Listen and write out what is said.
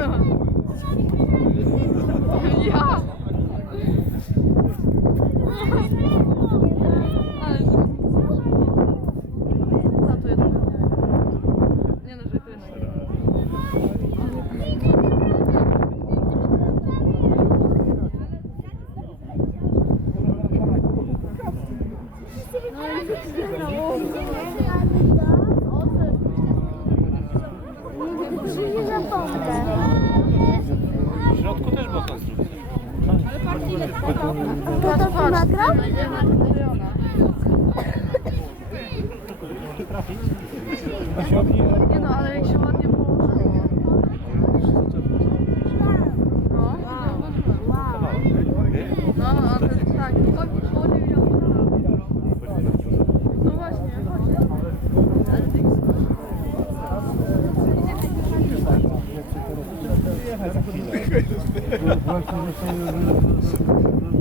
Ja! Ale... Za to jedno. Nie no, że ty No i co ci się stało? Nie wiem, czy nie zapomnę to też była konstrukcja. Kto to tak. tu nagrał? Nie no, ale jak się ładnie położyło. No, wow. Wow. no, no, tak. Chodzi, chodzi. Bırak şunu sen yürü.